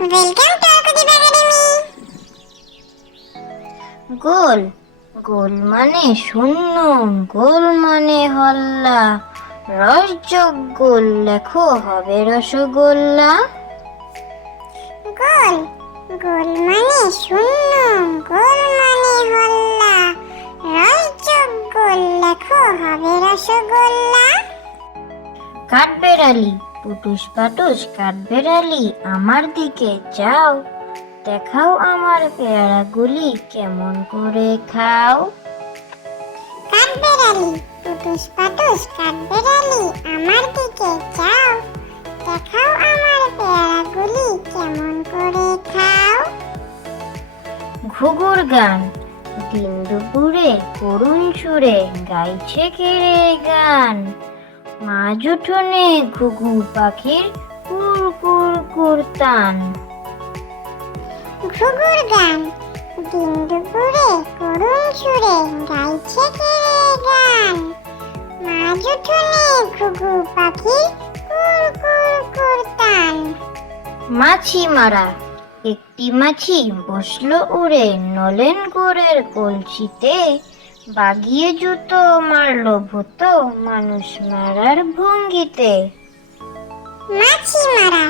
Welcome to Akudeep academy. গোল গোল মানে শূন্য, গোল মানে হল্লা, রসযোগ গোল লেখো হবে রসগোল্লা। গোল গোল মানে শূন্য, গোল মানে হল্লা, রসযোগ গোল লেখো হবে রসগোল্লা। কাঠবেড়ালি পুটুস পাটুস কাঠবেড়ালি আমার দিকে যাও, দেখাও আমার পেয়ারাগুলি কেমন করে খাও। কাঠবেড়ালি পুটুস পাটুস কাঠবেড়ালি আমার দিকে যাও, দেখাও আমার পেয়ারাগুলি কেমন করে খাও। ঘুঘুর গান দিন দুপুরে করুণ সুরে গাইছে কেড়ে গান, মাঝ উঠোনে ঘুঘু পাখির কুর কুর কুর টান। ঘুঘুর গান দিন দুপুরে করুণ সুরে গাইছে কেড়ে গান, মাঝ উঠোনে ঘুঘু পাখি কুর কুর কুর টান। মাছি মারা একটি মাছি বসলো উড়ে নলেন গুড়ের কলসিতে, বাগিয়ে জুতো মারলো ভূত মানুষ মারার ভঙ্গিতে। মাছি মারা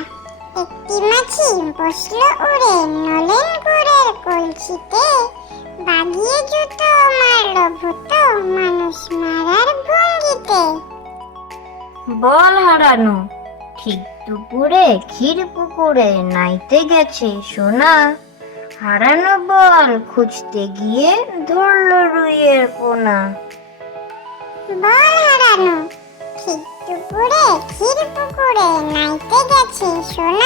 একটি মাছি বসলো উড়ে নলেন গুড়ের কলসিতে, বাগিয়ে জুতো মারলো ভূত মানুষ মারার ভঙ্গিতে। বল হারানো ঠিক দুপুরে ক্ষীর পুকুরে নাইতে গেছে সোনা, হারানো বল খুঁজতে গিয়ে ধরল রুইয়ের পোনা। বল হারানো ঠিক দুপুরে ক্ষীর পুকুরে নাইতে গেছে সোনা,